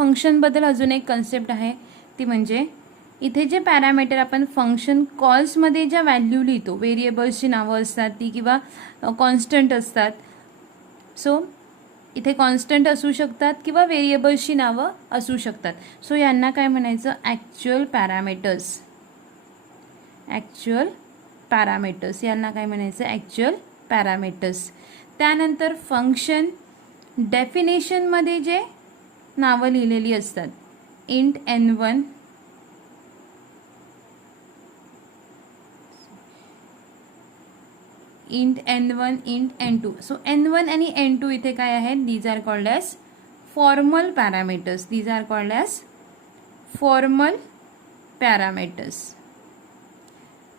फंक्शनबद्दल अजून एक कन्सेप्ट आहे, ती म्हणजे इथे जे पॅरामीटर आपण फंक्शन कॉल्समध्ये ज्या व्हॅल्यू लिहितो, व्हेरिएबल्सची नावं असतात ती किंवा कॉन्स्टंट असतात. सो इथे कॉन्स्टंट असू शकतात किंवा व्हेरिएबल्सची नावं असू शकतात. सो यांना काय म्हणायचं, ॲक्च्युअल पॅरामीटर्स. ॲक्च्युअल पॅरामीटर्स यांना काय म्हणायचं, ॲक्च्युअल पॅरामीटर्स. त्यानंतर फंक्शन डेफिनेशनमध्ये जे नावं लिहिलेली असतात, int n1, int n1, int n2. So n1 आणि n2 इथे काय आहेत, these are called as formal parameters. These are called as formal parameters.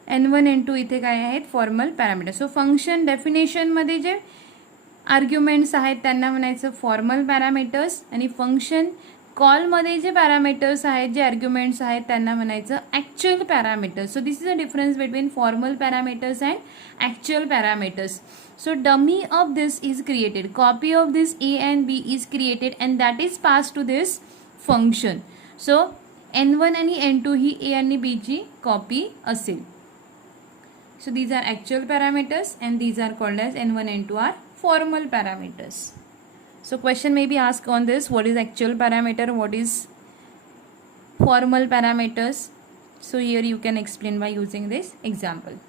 n1 n2 इथे काय आहेत, फॉर्मल पॅरामीटर्स. सो फंक्शन डेफिनेशनमध्ये जे आर्ग्युमेंट्स आहेत त्यांना म्हणायचं फॉर्मल पॅरामीटर्स, आणि फंक्शन कॉलमध्ये जे पॅरामीटर्स आहेत, जे आर्ग्युमेंट्स आहेत त्यांना म्हणायचं actual parameters. So this is a difference between formal parameters and actual parameters. So dummy of this is created, copy of this a and b is created and that is passed to this function. So n1 आणि n2 he a आणि b ची copy असेल. So these are actual parameters and these are called as n1 n2 are formal parameters. So question may be asked on this, what is actual parameter, what is formal parameters. So here you can explain by using this example.